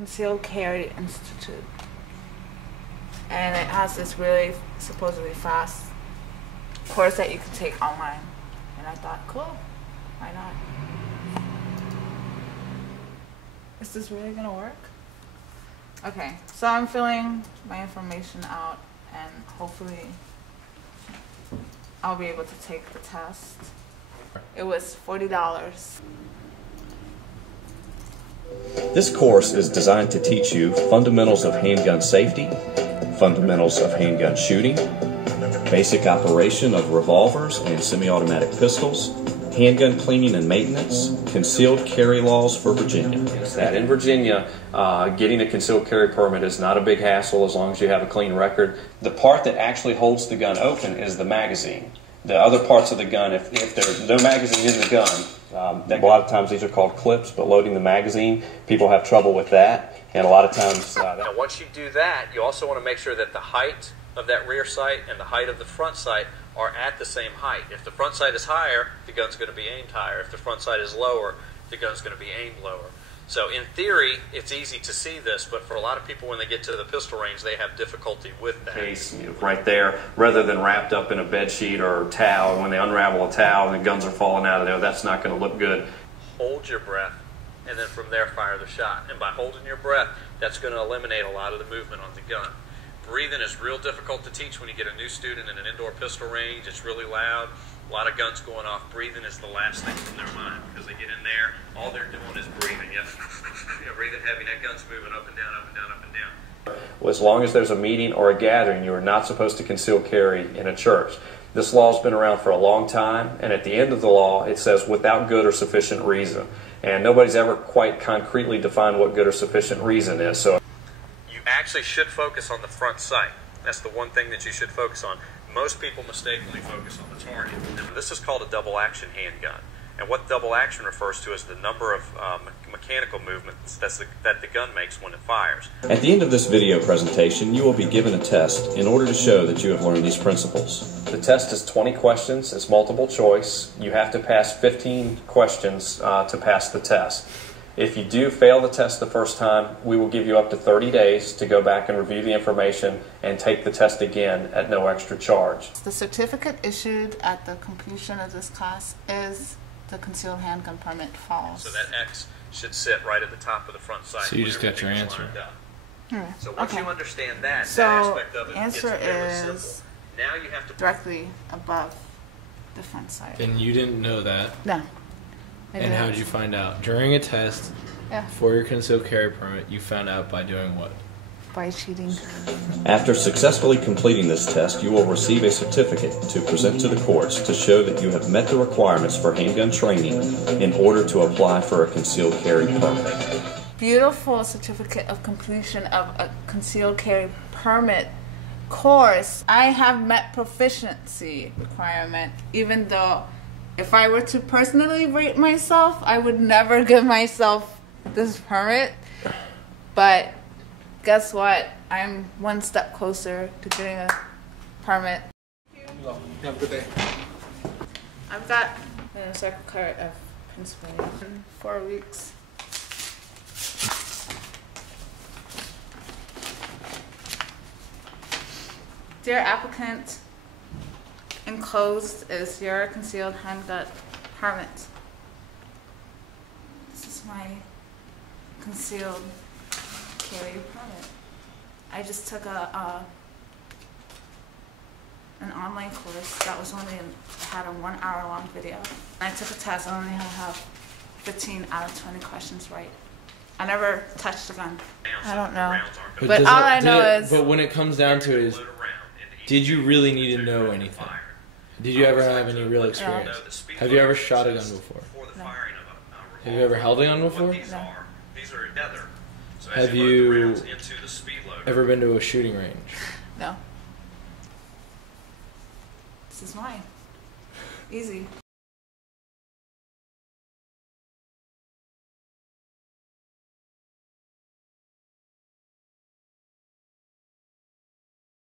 Concealed Carry Institute. And it has this really supposedly fast course that you can take online. And I thought, cool, why not? Is this really gonna work? Okay, so I'm filling my information out and hopefully I'll be able to take the test. It was $40. This course is designed to teach you fundamentals of handgun safety, fundamentals of handgun shooting, basic operation of revolvers and semi-automatic pistols, handgun cleaning and maintenance, concealed carry laws for Virginia. That in Virginia, getting a concealed carry permit is not a big hassle as long as you have a clean record. The part that actually holds the gun open is the magazine. The other parts of the gun, if there's no magazine in the gun, a lot of times these are called clips, but loading the magazine, people have trouble with that. And a lot of times... Now, once you do that, you also want to make sure that the height of that rear sight and the height of the front sight are at the same height. If the front sight is higher, the gun's going to be aimed higher. If the front sight is lower, the gun's going to be aimed lower. So in theory, it's easy to see this, but for a lot of people when they get to the pistol range, they have difficulty with that. Case, right there, rather than wrapped up in a bed sheet or a towel, and when they unravel a towel and the guns are falling out of there, that's not going to look good. Hold your breath, and then from there fire the shot. And by holding your breath, that's going to eliminate a lot of the movement on the gun. Breathing is real difficult to teach when you get a new student in an indoor pistol range. It's really loud. A lot of guns going off. Breathing is the last thing from their mind because they get in there, all they're doing is breathing. You're breathing heavy, that gun's moving up and down, up and down, up and down. Well, as long as there's a meeting or a gathering, you are not supposed to conceal carry in a church. This law's been around for a long time, and at the end of the law, it says without good or sufficient reason. And nobody's ever quite concretely defined what good or sufficient reason is. So you actually should focus on the front sight. That's the one thing that you should focus on. Most people mistakenly focus on the target. Now, this is called a double action handgun. And what double action refers to is the number of mechanical movements that the gun makes when it fires. At the end of this video presentation, you will be given a test in order to show that you have learned these principles. The test is 20 questions. It's multiple choice. You have to pass 15 questions to pass the test. If you do fail the test the first time, we will give you up to 30 days to go back and review the information and take the test again at no extra charge. The certificate issued at the completion of this class is the concealed handgun permit false. So that X should sit right at the top of the front sight. So you just got your answer. So once you understand that, so that aspect of it, the answer is simple. Now you have to directly above the front sight. And you didn't know that? No. And how did you find out? During a test for your concealed carry permit, you found out by doing what? By cheating. After successfully completing this test, you will receive a certificate to present to the courts to show that you have met the requirements for handgun training in order to apply for a concealed carry permit. Beautiful certificate of completion of a concealed carry permit course. I have met proficiency requirement, even though if I were to personally rate myself, I would never give myself this permit. But guess what? I'm one step closer to getting a permit. Have a good day. I've got a circle card of Pennsylvania in 4 weeks. Dear applicant, enclosed is your concealed handgun permit. This is my concealed carry permit. I just took an online course that was had a 1 hour long video. I took a test. I only had to have 15 out of 20 questions right. I never touched a gun. I don't know. But all I know is... But when it comes down to it is, did you really need to know anything? Did you ever have any real experience? No. Have you ever shot a gun before? No. Have you ever held a gun before? No. Have you ever been to a shooting range? No. This is mine. Easy.